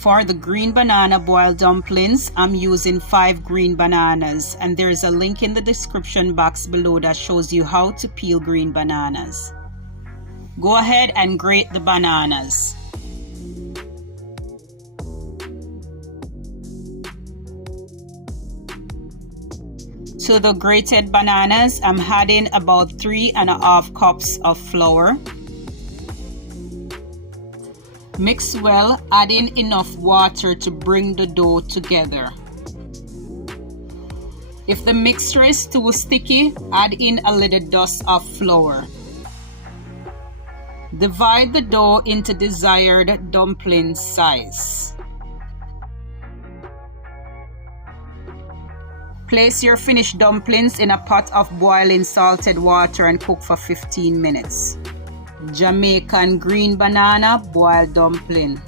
For the green banana boiled dumplings, I'm using 5 green bananas, and there's a link in the description box below that shows you how to peel green bananas. Go ahead and grate the bananas. To the grated bananas, I'm adding about 3½ cups of flour. Mix well, adding enough water to bring the dough together. If the mixture is too sticky, add in a little dust of flour. Divide the dough into desired dumpling size. Place your finished dumplings in a pot of boiling salted water and cook for 15 minutes. Jamaican green banana boiled dumpling.